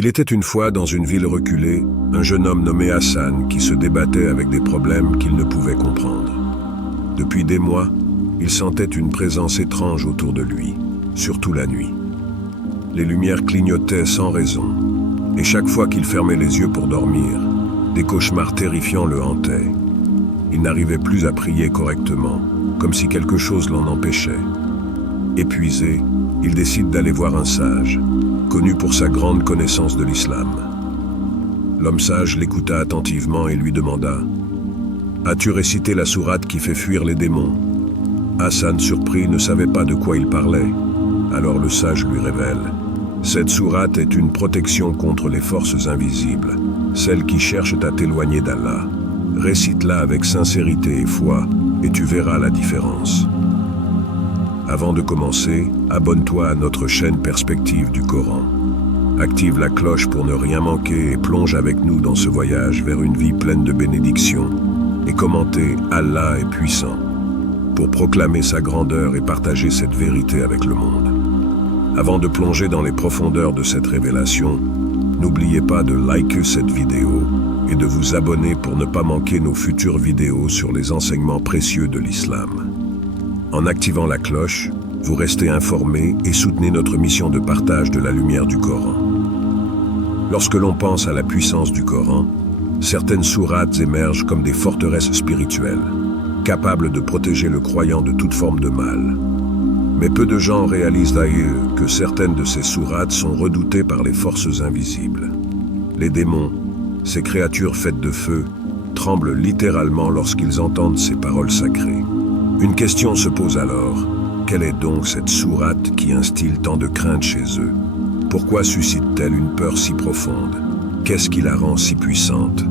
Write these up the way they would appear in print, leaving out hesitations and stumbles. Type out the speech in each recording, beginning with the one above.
Il était une fois dans une ville reculée, un jeune homme nommé Hassan qui se débattait avec des problèmes qu'il ne pouvait comprendre. Depuis des mois, il sentait une présence étrange autour de lui, surtout la nuit. Les lumières clignotaient sans raison, et chaque fois qu'il fermait les yeux pour dormir, des cauchemars terrifiants le hantaient. Il n'arrivait plus à prier correctement, comme si quelque chose l'en empêchait. Épuisé, il décide d'aller voir un sage, connu pour sa grande connaissance de l'islam. L'homme sage l'écouta attentivement et lui demanda « As-tu récité la sourate qui fait fuir les démons ?» Hassan, surpris, ne savait pas de quoi il parlait. Alors le sage lui révèle « Cette sourate est une protection contre les forces invisibles, celles qui cherchent à t'éloigner d'Allah. Récite-la avec sincérité et foi, et tu verras la différence. » Avant de commencer, abonne-toi à notre chaîne Perspective du Coran. Active la cloche pour ne rien manquer et plonge avec nous dans ce voyage vers une vie pleine de bénédictions. Et commentez « Allah est puissant » pour proclamer sa grandeur et partager cette vérité avec le monde. Avant de plonger dans les profondeurs de cette révélation, n'oubliez pas de liker cette vidéo et de vous abonner pour ne pas manquer nos futures vidéos sur les enseignements précieux de l'islam. En activant la cloche, vous restez informés et soutenez notre mission de partage de la lumière du Coran. Lorsque l'on pense à la puissance du Coran, certaines sourates émergent comme des forteresses spirituelles, capables de protéger le croyant de toute forme de mal. Mais peu de gens réalisent d'ailleurs que certaines de ces sourates sont redoutées par les forces invisibles. Les démons, ces créatures faites de feu, tremblent littéralement lorsqu'ils entendent ces paroles sacrées. Une question se pose alors, quelle est donc cette sourate qui instille tant de crainte chez eux? Pourquoi suscite-t-elle une peur si profonde? Qu'est-ce qui la rend si puissante?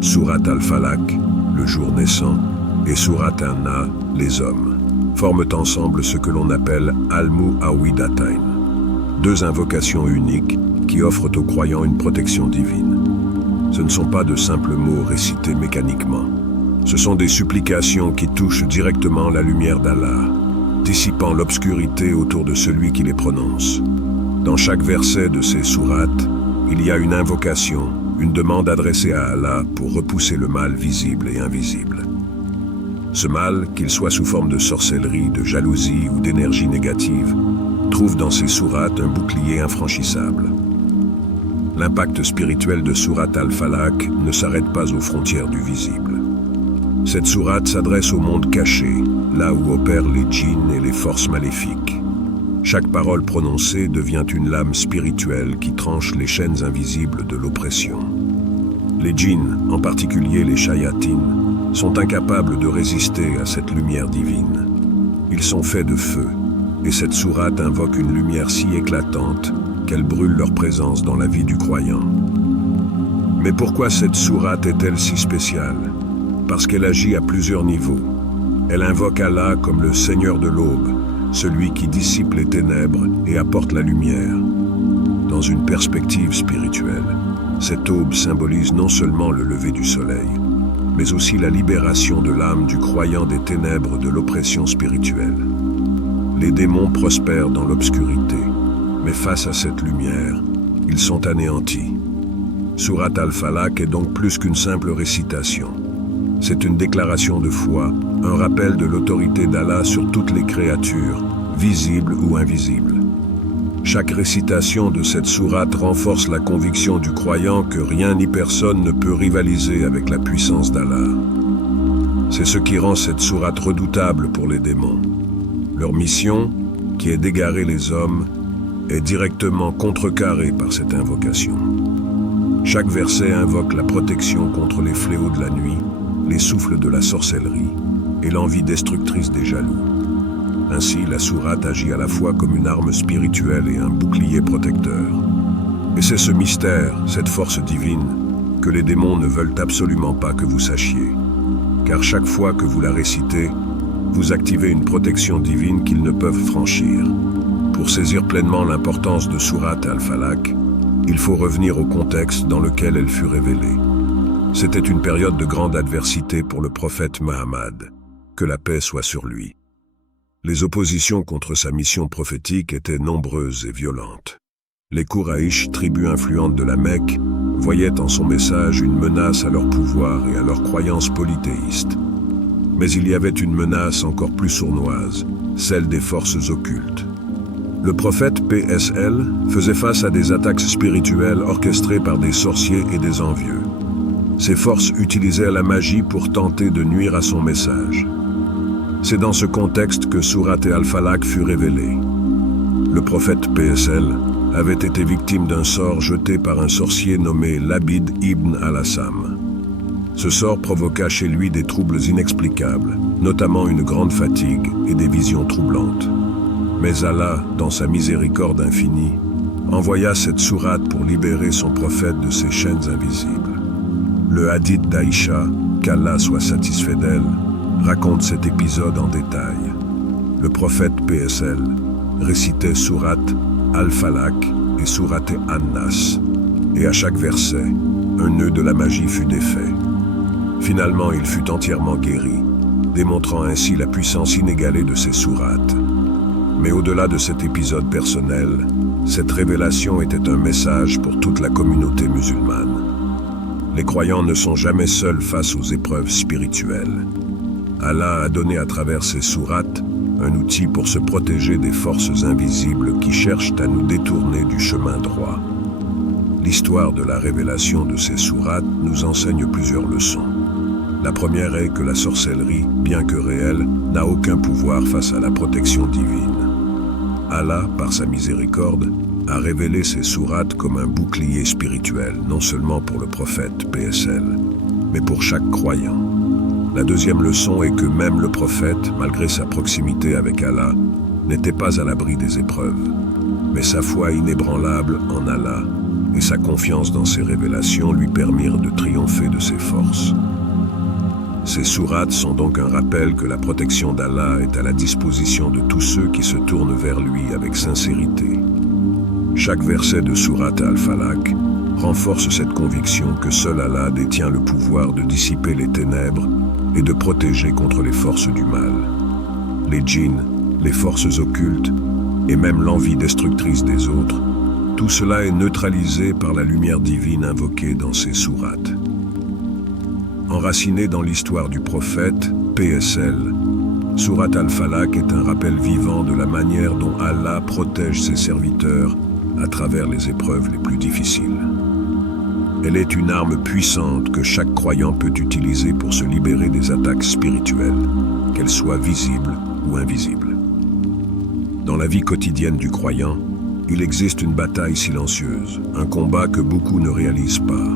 Sourate Al-Falaq, le jour naissant, et Sourate An-Na, les hommes, forment ensemble ce que l'on appelle Al-Mu'awwidatayn, deux invocations uniques qui offrent aux croyants une protection divine. Ce ne sont pas de simples mots récités mécaniquement. Ce sont des supplications qui touchent directement la lumière d'Allah, dissipant l'obscurité autour de celui qui les prononce. Dans chaque verset de ces sourates, il y a une invocation, une demande adressée à Allah pour repousser le mal visible et invisible. Ce mal, qu'il soit sous forme de sorcellerie, de jalousie ou d'énergie négative, trouve dans ces sourates un bouclier infranchissable. L'impact spirituel de Sourate Al-Falaq ne s'arrête pas aux frontières du visible. Cette sourate s'adresse au monde caché, là où opèrent les djinns et les forces maléfiques. Chaque parole prononcée devient une lame spirituelle qui tranche les chaînes invisibles de l'oppression. Les djinns, en particulier les shayatines, sont incapables de résister à cette lumière divine. Ils sont faits de feu, et cette sourate invoque une lumière si éclatante qu'elle brûle leur présence dans la vie du croyant. Mais pourquoi cette sourate est-elle si spéciale? Parce qu'elle agit à plusieurs niveaux. Elle invoque Allah comme le Seigneur de l'aube, celui qui dissipe les ténèbres et apporte la lumière. Dans une perspective spirituelle, cette aube symbolise non seulement le lever du soleil, mais aussi la libération de l'âme du croyant des ténèbres de l'oppression spirituelle. Les démons prospèrent dans l'obscurité, mais face à cette lumière, ils sont anéantis. Sourate Al-Falaq est donc plus qu'une simple récitation. C'est une déclaration de foi, un rappel de l'autorité d'Allah sur toutes les créatures, visibles ou invisibles. Chaque récitation de cette sourate renforce la conviction du croyant que rien ni personne ne peut rivaliser avec la puissance d'Allah. C'est ce qui rend cette sourate redoutable pour les démons. Leur mission, qui est d'égarer les hommes, est directement contrecarrée par cette invocation. Chaque verset invoque la protection contre les fléaux de la nuit, les souffles de la sorcellerie et l'envie destructrice des jaloux. Ainsi, la sourate agit à la fois comme une arme spirituelle et un bouclier protecteur. Et c'est ce mystère, cette force divine, que les démons ne veulent absolument pas que vous sachiez. Car chaque fois que vous la récitez, vous activez une protection divine qu'ils ne peuvent franchir. Pour saisir pleinement l'importance de Sourate Al-Falaq, il faut revenir au contexte dans lequel elle fut révélée. C'était une période de grande adversité pour le prophète Mahamad, que la paix soit sur lui. Les oppositions contre sa mission prophétique étaient nombreuses et violentes. Les Quraïsh, tribu influente de la Mecque, voyaient en son message une menace à leur pouvoir et à leurs croyances polythéistes. Mais il y avait une menace encore plus sournoise, celle des forces occultes. Le prophète PSL faisait face à des attaques spirituelles orchestrées par des sorciers et des envieux. Ces forces utilisaient la magie pour tenter de nuire à son message. C'est dans ce contexte que Sourate Al-Falaq fut révélée. Le prophète PSL avait été victime d'un sort jeté par un sorcier nommé Labid ibn al-Assam. Ce sort provoqua chez lui des troubles inexplicables, notamment une grande fatigue et des visions troublantes. Mais Allah, dans sa miséricorde infinie, envoya cette sourate pour libérer son prophète de ses chaînes invisibles. Le hadith d'Aïcha, qu'Allah soit satisfait d'elle, raconte cet épisode en détail. Le prophète PSL récitait sourate Al-Falaq et sourate An-Nas, et à chaque verset, un nœud de la magie fut défait. Finalement, il fut entièrement guéri, démontrant ainsi la puissance inégalée de ces sourates. Mais au-delà de cet épisode personnel, cette révélation était un message pour toute la communauté musulmane. Les croyants ne sont jamais seuls face aux épreuves spirituelles. Allah a donné à travers ces sourates un outil pour se protéger des forces invisibles qui cherchent à nous détourner du chemin droit. L'histoire de la révélation de ces sourates nous enseigne plusieurs leçons. La première est que la sorcellerie, bien que réelle, n'a aucun pouvoir face à la protection divine. Allah, par sa miséricorde, a révélé ces sourates comme un bouclier spirituel, non seulement pour le prophète PSL, mais pour chaque croyant. La deuxième leçon est que même le prophète, malgré sa proximité avec Allah, n'était pas à l'abri des épreuves. Mais sa foi inébranlable en Allah et sa confiance dans ses révélations lui permirent de triompher de ses forces. Ces sourates sont donc un rappel que la protection d'Allah est à la disposition de tous ceux qui se tournent vers lui avec sincérité. Chaque verset de sourate Al-Falaq renforce cette conviction que seul Allah détient le pouvoir de dissiper les ténèbres et de protéger contre les forces du mal. Les djinns, les forces occultes et même l'envie destructrice des autres, tout cela est neutralisé par la lumière divine invoquée dans ces sourates. Enraciné dans l'histoire du prophète, PSL, sourate Al-Falaq est un rappel vivant de la manière dont Allah protège ses serviteurs à travers les épreuves les plus difficiles. Elle est une arme puissante que chaque croyant peut utiliser pour se libérer des attaques spirituelles, qu'elles soient visibles ou invisibles. Dans la vie quotidienne du croyant, il existe une bataille silencieuse, un combat que beaucoup ne réalisent pas.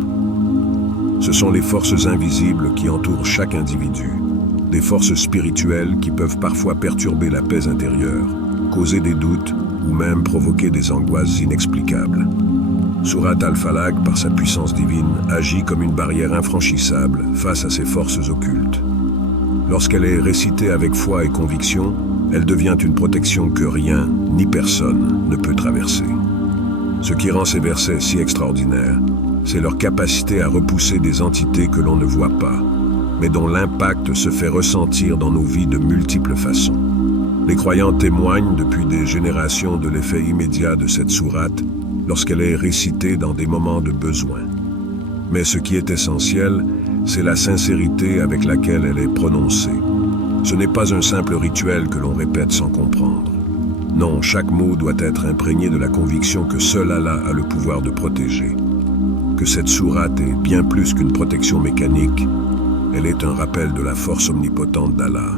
Ce sont les forces invisibles qui entourent chaque individu, des forces spirituelles qui peuvent parfois perturber la paix intérieure, causer des doutes ou même provoquer des angoisses inexplicables. Sourate Al-Falaq, par sa puissance divine, agit comme une barrière infranchissable face à ces forces occultes. Lorsqu'elle est récitée avec foi et conviction, elle devient une protection que rien, ni personne, ne peut traverser. Ce qui rend ces versets si extraordinaires, c'est leur capacité à repousser des entités que l'on ne voit pas, mais dont l'impact se fait ressentir dans nos vies de multiples façons. Les croyants témoignent depuis des générations de l'effet immédiat de cette sourate lorsqu'elle est récitée dans des moments de besoin. Mais ce qui est essentiel, c'est la sincérité avec laquelle elle est prononcée. Ce n'est pas un simple rituel que l'on répète sans comprendre. Non, chaque mot doit être imprégné de la conviction que seul Allah a le pouvoir de protéger. Que cette sourate est bien plus qu'une protection mécanique, elle est un rappel de la force omnipotente d'Allah.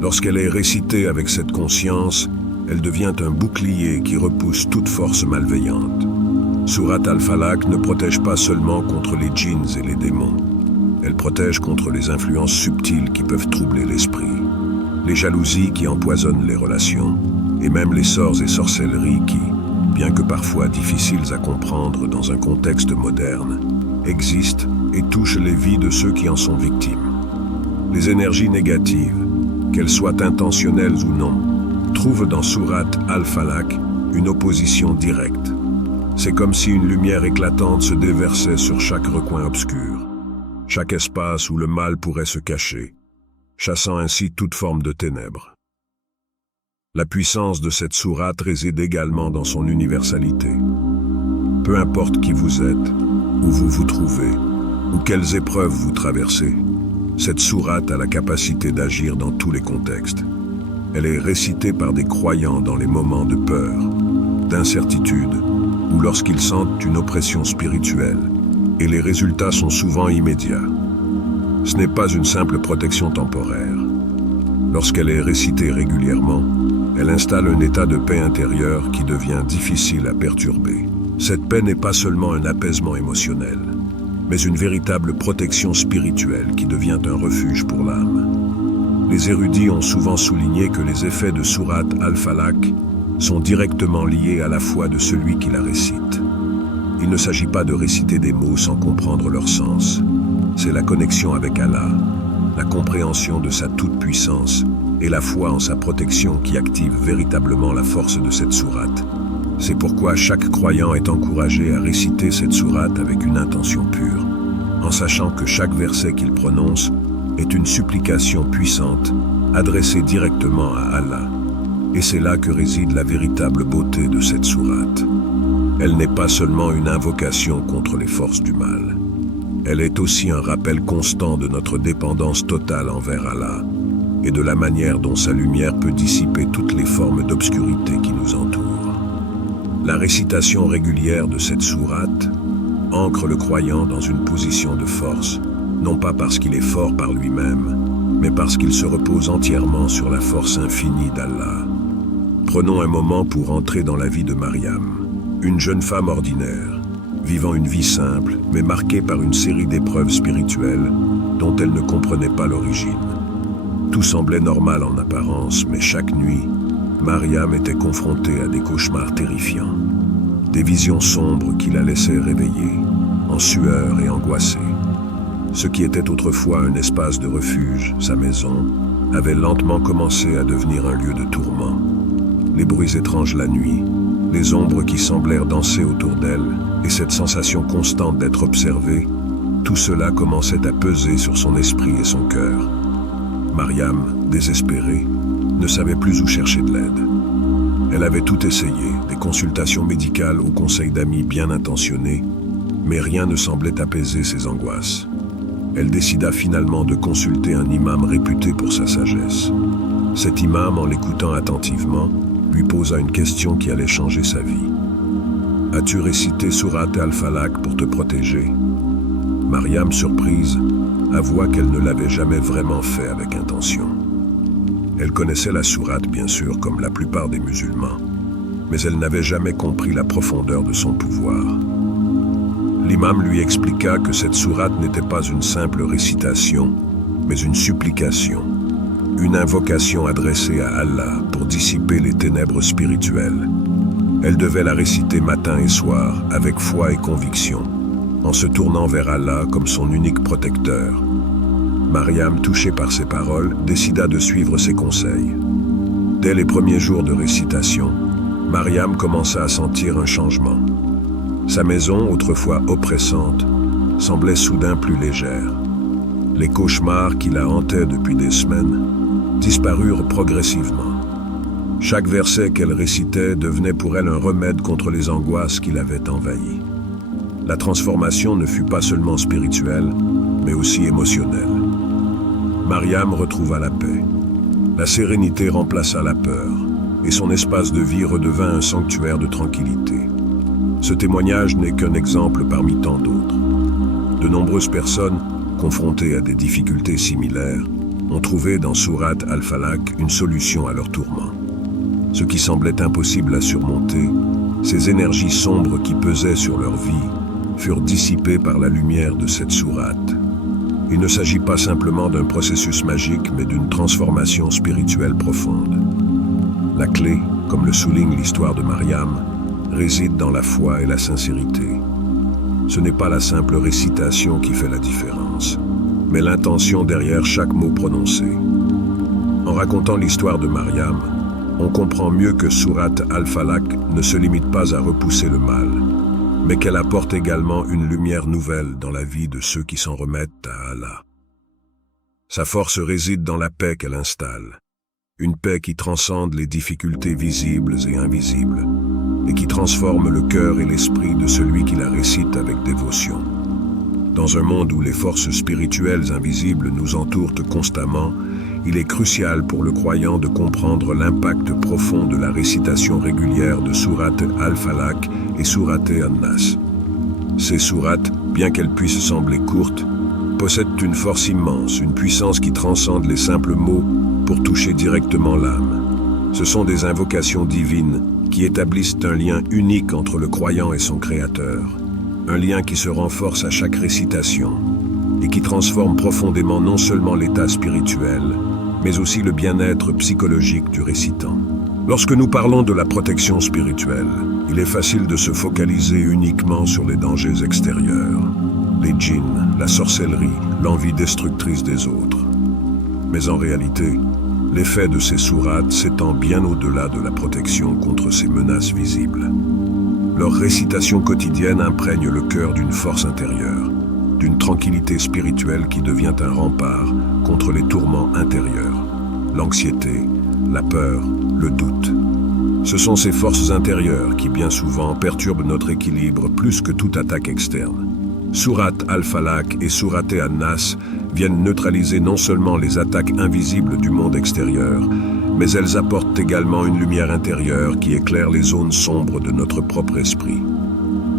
Lorsqu'elle est récitée avec cette conscience, elle devient un bouclier qui repousse toute force malveillante. Sourate Al-Falaq ne protège pas seulement contre les djinns et les démons. Elle protège contre les influences subtiles qui peuvent troubler l'esprit, les jalousies qui empoisonnent les relations, et même les sorts et sorcelleries qui, bien que parfois difficiles à comprendre dans un contexte moderne, existent et touchent les vies de ceux qui en sont victimes. Les énergies négatives, qu'elles soient intentionnelles ou non, trouvent dans sourate Al-Falaq une opposition directe. C'est comme si une lumière éclatante se déversait sur chaque recoin obscur, chaque espace où le mal pourrait se cacher, chassant ainsi toute forme de ténèbres. La puissance de cette sourate réside également dans son universalité. Peu importe qui vous êtes, où vous vous trouvez, ou quelles épreuves vous traversez, cette sourate a la capacité d'agir dans tous les contextes. Elle est récitée par des croyants dans les moments de peur, d'incertitude, ou lorsqu'ils sentent une oppression spirituelle, et les résultats sont souvent immédiats. Ce n'est pas une simple protection temporaire. Lorsqu'elle est récitée régulièrement, elle installe un état de paix intérieure qui devient difficile à perturber. Cette paix n'est pas seulement un apaisement émotionnel, mais une véritable protection spirituelle qui devient un refuge pour l'âme. Les érudits ont souvent souligné que les effets de sourate Al-Falaq sont directement liés à la foi de celui qui la récite. Il ne s'agit pas de réciter des mots sans comprendre leur sens. C'est la connexion avec Allah, la compréhension de sa toute-puissance et la foi en sa protection qui active véritablement la force de cette sourate. C'est pourquoi chaque croyant est encouragé à réciter cette sourate avec une intention pure, en sachant que chaque verset qu'il prononce est une supplication puissante adressée directement à Allah. Et c'est là que réside la véritable beauté de cette sourate. Elle n'est pas seulement une invocation contre les forces du mal. Elle est aussi un rappel constant de notre dépendance totale envers Allah et de la manière dont sa lumière peut dissiper toutes les formes d'obscurité qui nous entourent. La récitation régulière de cette sourate ancre le croyant dans une position de force, non pas parce qu'il est fort par lui-même, mais parce qu'il se repose entièrement sur la force infinie d'Allah. Prenons un moment pour entrer dans la vie de Mariam, une jeune femme ordinaire, vivant une vie simple, mais marquée par une série d'épreuves spirituelles dont elle ne comprenait pas l'origine. Tout semblait normal en apparence, mais chaque nuit, Mariam était confrontée à des cauchemars terrifiants, des visions sombres qui la laissaient réveiller, en sueur et angoissée. Ce qui était autrefois un espace de refuge, sa maison, avait lentement commencé à devenir un lieu de tourment. Les bruits étranges la nuit, les ombres qui semblèrent danser autour d'elle, et cette sensation constante d'être observée, tout cela commençait à peser sur son esprit et son cœur. Mariam, désespérée, ne savait plus où chercher de l'aide. Elle avait tout essayé, des consultations médicales aux conseils d'amis bien intentionnés, mais rien ne semblait apaiser ses angoisses. Elle décida finalement de consulter un imam réputé pour sa sagesse. Cet imam, en l'écoutant attentivement, lui posa une question qui allait changer sa vie. « As-tu récité sourate Al-Falaq pour te protéger ?» Mariam, surprise, avoua qu'elle ne l'avait jamais vraiment fait avec intention. Elle connaissait la sourate, bien sûr, comme la plupart des musulmans, mais elle n'avait jamais compris la profondeur de son pouvoir. L'imam lui expliqua que cette sourate n'était pas une simple récitation, mais une supplication, une invocation adressée à Allah pour dissiper les ténèbres spirituelles. Elle devait la réciter matin et soir, avec foi et conviction, en se tournant vers Allah comme son unique protecteur. Mariam, touchée par ces paroles, décida de suivre ses conseils. Dès les premiers jours de récitation, Mariam commença à sentir un changement. Sa maison, autrefois oppressante, semblait soudain plus légère. Les cauchemars qui la hantaient depuis des semaines disparurent progressivement. Chaque verset qu'elle récitait devenait pour elle un remède contre les angoisses qui l'avaient envahie. La transformation ne fut pas seulement spirituelle, mais aussi émotionnelle. Mariam retrouva la paix. La sérénité remplaça la peur, et son espace de vie redevint un sanctuaire de tranquillité. Ce témoignage n'est qu'un exemple parmi tant d'autres. De nombreuses personnes, confrontées à des difficultés similaires, ont trouvé dans sourate Al-Falaq une solution à leurs tourments. Ce qui semblait impossible à surmonter, ces énergies sombres qui pesaient sur leur vie, furent dissipées par la lumière de cette sourate. Il ne s'agit pas simplement d'un processus magique, mais d'une transformation spirituelle profonde. La clé, comme le souligne l'histoire de Mariam, réside dans la foi et la sincérité. Ce n'est pas la simple récitation qui fait la différence, mais l'intention derrière chaque mot prononcé. En racontant l'histoire de Mariam, on comprend mieux que sourate Al-Falaq ne se limite pas à repousser le mal, mais qu'elle apporte également une lumière nouvelle dans la vie de ceux qui s'en remettent à Allah. Sa force réside dans la paix qu'elle installe, une paix qui transcende les difficultés visibles et invisibles. et qui transforme le cœur et l'esprit de celui qui la récite avec dévotion. Dans un monde où les forces spirituelles invisibles nous entourent constamment, il est crucial pour le croyant de comprendre l'impact profond de la récitation régulière de sourate Al-Falaq et sourate An-Nas. Ces sourates, bien qu'elles puissent sembler courtes, possèdent une force immense, une puissance qui transcende les simples mots pour toucher directement l'âme. Ce sont des invocations divines qui établissent un lien unique entre le croyant et son Créateur, un lien qui se renforce à chaque récitation et qui transforme profondément non seulement l'état spirituel, mais aussi le bien-être psychologique du récitant. Lorsque nous parlons de la protection spirituelle, il est facile de se focaliser uniquement sur les dangers extérieurs, les djinns, la sorcellerie, l'envie destructrice des autres. Mais en réalité, l'effet de ces sourates s'étend bien au-delà de la protection contre ces menaces visibles. Leur récitation quotidienne imprègne le cœur d'une force intérieure, d'une tranquillité spirituelle qui devient un rempart contre les tourments intérieurs, l'anxiété, la peur, le doute. Ce sont ces forces intérieures qui bien souvent perturbent notre équilibre plus que toute attaque externe. Sourate Al-Falaq et sourate An-Nas viennent neutraliser non seulement les attaques invisibles du monde extérieur, mais elles apportent également une lumière intérieure qui éclaire les zones sombres de notre propre esprit.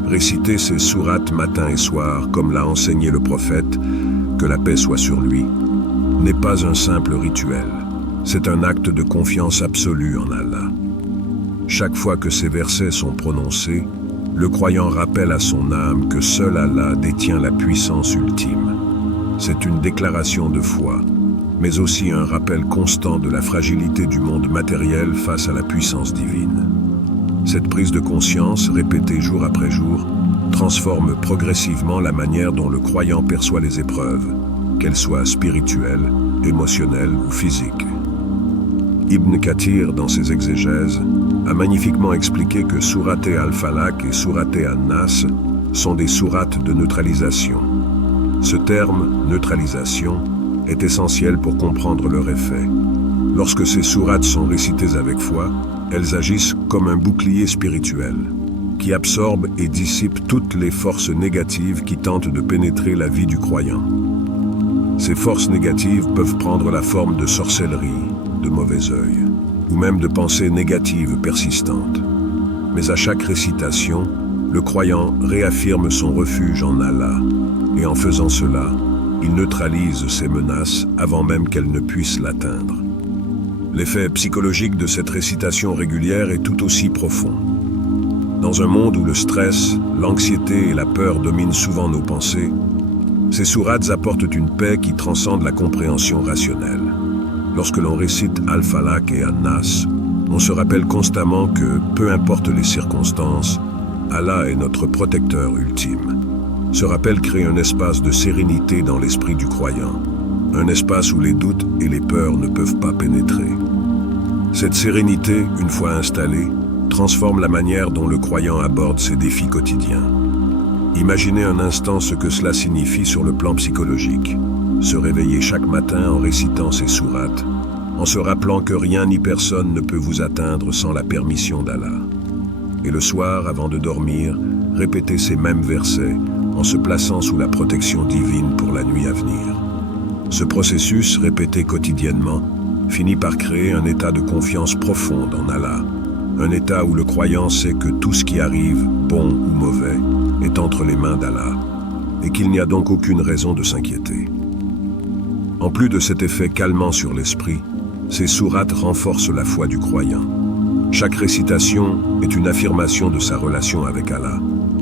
Réciter ces sourates matin et soir, comme l'a enseigné le prophète, que la paix soit sur lui, n'est pas un simple rituel. C'est un acte de confiance absolue en Allah. Chaque fois que ces versets sont prononcés, le croyant rappelle à son âme que seul Allah détient la puissance ultime. C'est une déclaration de foi, mais aussi un rappel constant de la fragilité du monde matériel face à la puissance divine. Cette prise de conscience, répétée jour après jour, transforme progressivement la manière dont le croyant perçoit les épreuves, qu'elles soient spirituelles, émotionnelles ou physiques. Ibn Kathir, dans ses exégèses, a magnifiquement expliqué que sourate Al-Falaq et sourate An-Nas sont des sourates de neutralisation. Ce terme, neutralisation, est essentiel pour comprendre leur effet. Lorsque ces sourates sont récitées avec foi, elles agissent comme un bouclier spirituel, qui absorbe et dissipe toutes les forces négatives qui tentent de pénétrer la vie du croyant. Ces forces négatives peuvent prendre la forme de sorcellerie, de mauvais œil, ou même de pensées négatives persistantes. Mais à chaque récitation, le croyant réaffirme son refuge en Allah, et en faisant cela, il neutralise ces menaces avant même qu'elles ne puissent l'atteindre. L'effet psychologique de cette récitation régulière est tout aussi profond. Dans un monde où le stress, l'anxiété et la peur dominent souvent nos pensées, ces sourates apportent une paix qui transcende la compréhension rationnelle. Lorsque l'on récite Al-Falaq et An-Nas, on se rappelle constamment que, peu importe les circonstances, Allah est notre protecteur ultime. Ce rappel crée un espace de sérénité dans l'esprit du croyant, un espace où les doutes et les peurs ne peuvent pas pénétrer. Cette sérénité, une fois installée, transforme la manière dont le croyant aborde ses défis quotidiens. Imaginez un instant ce que cela signifie sur le plan psychologique. Se réveiller chaque matin en récitant ces sourates, en se rappelant que rien ni personne ne peut vous atteindre sans la permission d'Allah. Et le soir, avant de dormir, répétez ces mêmes versets en se plaçant sous la protection divine pour la nuit à venir. Ce processus, répété quotidiennement, finit par créer un état de confiance profonde en Allah, un état où le croyant sait que tout ce qui arrive, bon ou mauvais, est entre les mains d'Allah, et qu'il n'y a donc aucune raison de s'inquiéter. En plus de cet effet calmant sur l'esprit, ces sourates renforcent la foi du croyant. Chaque récitation est une affirmation de sa relation avec Allah,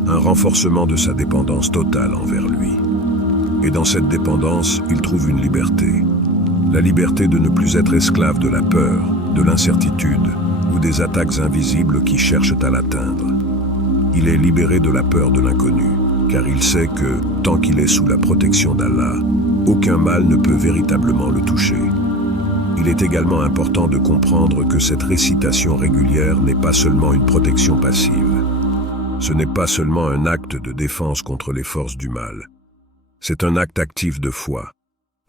un renforcement de sa dépendance totale envers lui. Et dans cette dépendance, il trouve une liberté. La liberté de ne plus être esclave de la peur, de l'incertitude ou des attaques invisibles qui cherchent à l'atteindre. Il est libéré de la peur de l'inconnu, car il sait que, tant qu'il est sous la protection d'Allah, aucun mal ne peut véritablement le toucher. Il est également important de comprendre que cette récitation régulière n'est pas seulement une protection passive. Ce n'est pas seulement un acte de défense contre les forces du mal. C'est un acte actif de foi,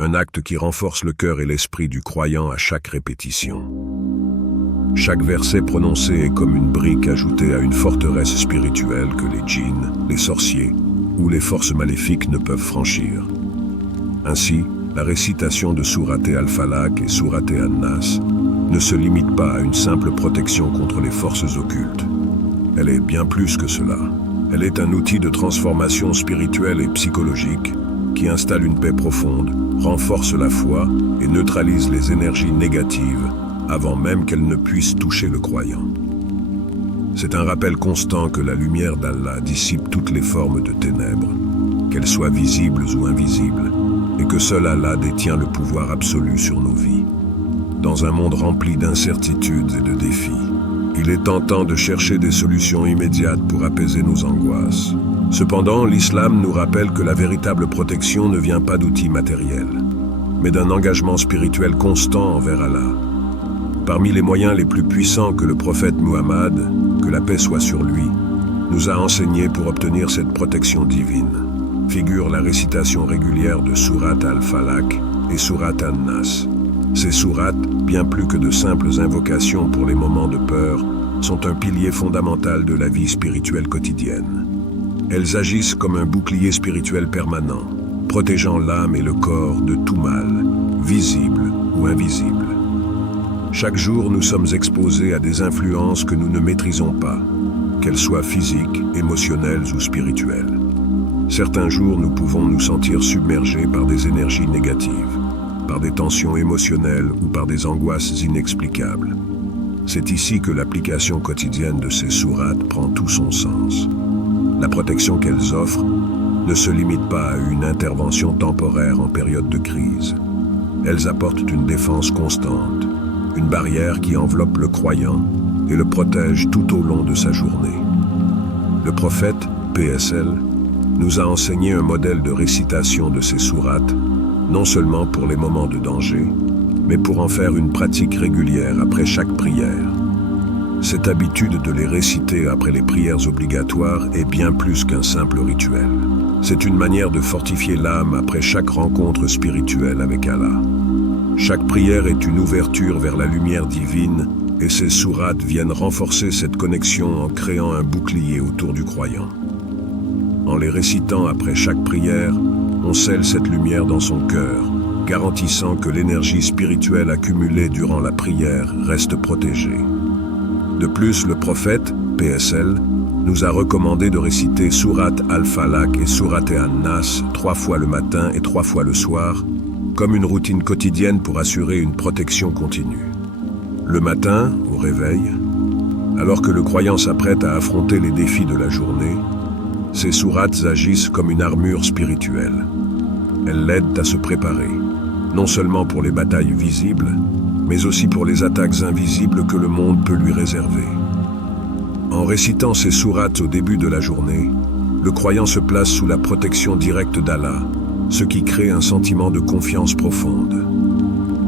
un acte qui renforce le cœur et l'esprit du croyant à chaque répétition. Chaque verset prononcé est comme une brique ajoutée à une forteresse spirituelle que les djinns, les sorciers ou les forces maléfiques ne peuvent franchir. Ainsi, la récitation de Sourate Al-Falaq et Sourate An-Nas ne se limite pas à une simple protection contre les forces occultes. Elle est bien plus que cela. Elle est un outil de transformation spirituelle et psychologique qui installe une paix profonde, renforce la foi et neutralise les énergies négatives avant même qu'elles ne puissent toucher le croyant. C'est un rappel constant que la lumière d'Allah dissipe toutes les formes de ténèbres, qu'elles soient visibles ou invisibles, et que seul Allah détient le pouvoir absolu sur nos vies. Dans un monde rempli d'incertitudes et de défis, il est tentant de chercher des solutions immédiates pour apaiser nos angoisses. Cependant, l'islam nous rappelle que la véritable protection ne vient pas d'outils matériels, mais d'un engagement spirituel constant envers Allah. Parmi les moyens les plus puissants que le prophète Muhammad, que la paix soit sur lui, nous a enseignés pour obtenir cette protection divine, figure la récitation régulière de Sourate Al-Falaq et Sourate An-Nas. Ces sourates, bien plus que de simples invocations pour les moments de peur, sont un pilier fondamental de la vie spirituelle quotidienne. Elles agissent comme un bouclier spirituel permanent, protégeant l'âme et le corps de tout mal, visible ou invisible. Chaque jour, nous sommes exposés à des influences que nous ne maîtrisons pas, qu'elles soient physiques, émotionnelles ou spirituelles. Certains jours, nous pouvons nous sentir submergés par des énergies négatives, par des tensions émotionnelles ou par des angoisses inexplicables. C'est ici que l'application quotidienne de ces sourates prend tout son sens. La protection qu'elles offrent ne se limite pas à une intervention temporaire en période de crise. Elles apportent une défense constante, une barrière qui enveloppe le croyant et le protège tout au long de sa journée. Le prophète, PSL, nous a enseigné un modèle de récitation de ces sourates, non seulement pour les moments de danger, mais pour en faire une pratique régulière après chaque prière. Cette habitude de les réciter après les prières obligatoires est bien plus qu'un simple rituel. C'est une manière de fortifier l'âme après chaque rencontre spirituelle avec Allah. Chaque prière est une ouverture vers la lumière divine et ces sourates viennent renforcer cette connexion en créant un bouclier autour du croyant. En les récitant après chaque prière, on scelle cette lumière dans son cœur, garantissant que l'énergie spirituelle accumulée durant la prière reste protégée. De plus, le prophète, PSL, nous a recommandé de réciter Sourate Al-Falaq et Sourate An-Nas 3 fois le matin et 3 fois le soir, comme une routine quotidienne pour assurer une protection continue. Le matin, au réveil, alors que le croyant s'apprête à affronter les défis de la journée, ces sourates agissent comme une armure spirituelle. Elles l'aident à se préparer, non seulement pour les batailles visibles, mais aussi pour les attaques invisibles que le monde peut lui réserver. En récitant ces sourates au début de la journée, le croyant se place sous la protection directe d'Allah, ce qui crée un sentiment de confiance profonde.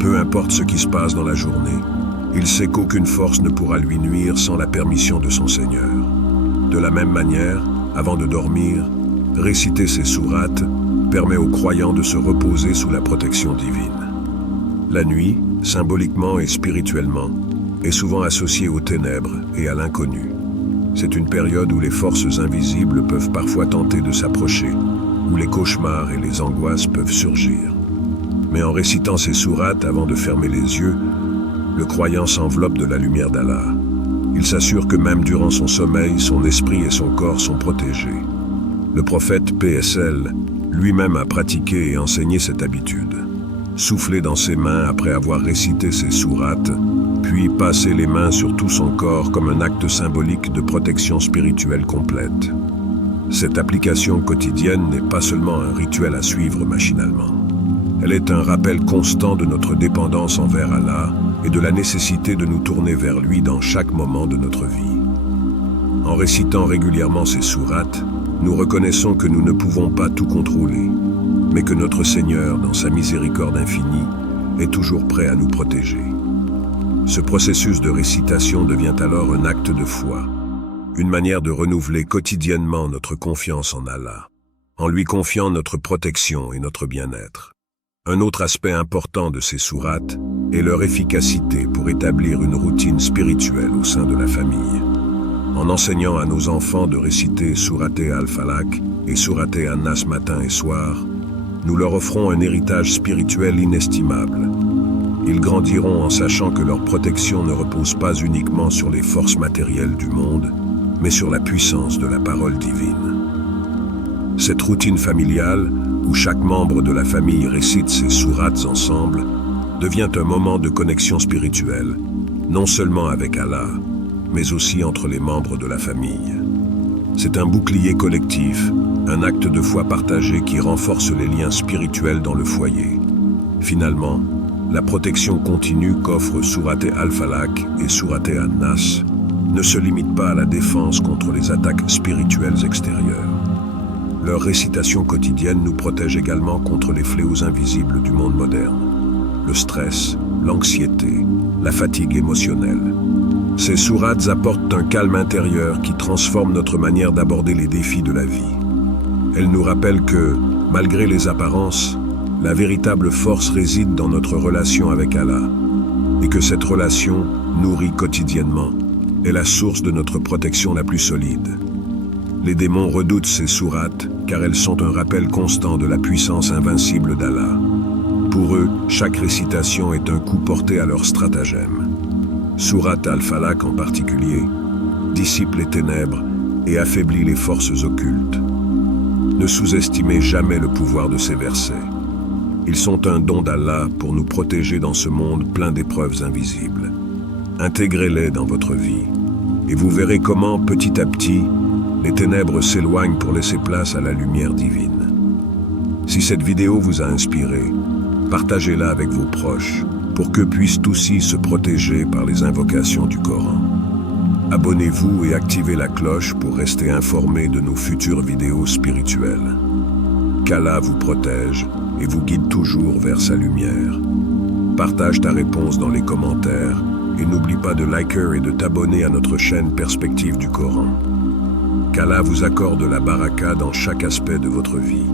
Peu importe ce qui se passe dans la journée, il sait qu'aucune force ne pourra lui nuire sans la permission de son Seigneur. De la même manière, avant de dormir, réciter ces sourates permet aux croyants de se reposer sous la protection divine. La nuit, symboliquement et spirituellement, est souvent associée aux ténèbres et à l'inconnu. C'est une période où les forces invisibles peuvent parfois tenter de s'approcher, où les cauchemars et les angoisses peuvent surgir. Mais en récitant ces sourates avant de fermer les yeux, le croyant s'enveloppe de la lumière d'Allah. Il s'assure que même durant son sommeil, son esprit et son corps sont protégés. Le prophète PSL lui-même a pratiqué et enseigné cette habitude. Souffler dans ses mains après avoir récité ces sourates, puis passer les mains sur tout son corps comme un acte symbolique de protection spirituelle complète. Cette application quotidienne n'est pas seulement un rituel à suivre machinalement. Elle est un rappel constant de notre dépendance envers Allah et de la nécessité de nous tourner vers lui dans chaque moment de notre vie. En récitant régulièrement ces sourates, nous reconnaissons que nous ne pouvons pas tout contrôler, mais que notre Seigneur, dans sa miséricorde infinie, est toujours prêt à nous protéger. Ce processus de récitation devient alors un acte de foi, une manière de renouveler quotidiennement notre confiance en Allah, en lui confiant notre protection et notre bien-être. Un autre aspect important de ces sourates est leur efficacité pour établir une routine spirituelle au sein de la famille. En enseignant à nos enfants de réciter Sourate Al-Falaq et Sourate An-Nas matin et soir, nous leur offrons un héritage spirituel inestimable. Ils grandiront en sachant que leur protection ne repose pas uniquement sur les forces matérielles du monde, mais sur la puissance de la parole divine. Cette routine familiale, où chaque membre de la famille récite ses sourates ensemble, devient un moment de connexion spirituelle, non seulement avec Allah, mais aussi entre les membres de la famille. C'est un bouclier collectif, un acte de foi partagé qui renforce les liens spirituels dans le foyer. Finalement, la protection continue qu'offrent Sourate Al-Falaq et Sourate An-Nas ne se limite pas à la défense contre les attaques spirituelles extérieures. Leur récitation quotidienne nous protège également contre les fléaux invisibles du monde moderne, le stress, l'anxiété, la fatigue émotionnelle. Ces sourates apportent un calme intérieur qui transforme notre manière d'aborder les défis de la vie. Elles nous rappellent que, malgré les apparences, la véritable force réside dans notre relation avec Allah, et que cette relation, nourrie quotidiennement, est la source de notre protection la plus solide. Les démons redoutent ces sourates car elles sont un rappel constant de la puissance invincible d'Allah. Pour eux, chaque récitation est un coup porté à leur stratagème. Sourate Al-Falaq en particulier dissipe les ténèbres et affaiblit les forces occultes. Ne sous-estimez jamais le pouvoir de ces versets. Ils sont un don d'Allah pour nous protéger dans ce monde plein d'épreuves invisibles. Intégrez-les dans votre vie et vous verrez comment, petit à petit, les ténèbres s'éloignent pour laisser place à la lumière divine. Si cette vidéo vous a inspiré, partagez-la avec vos proches pour qu'eux puissent aussi se protéger par les invocations du Coran. Abonnez-vous et activez la cloche pour rester informés de nos futures vidéos spirituelles. Qu'Allah vous protège et vous guide toujours vers sa lumière. Partage ta réponse dans les commentaires et n'oublie pas de liker et de t'abonner à notre chaîne Perspective du Coran. Qu'Allah vous accorde la baraka dans chaque aspect de votre vie.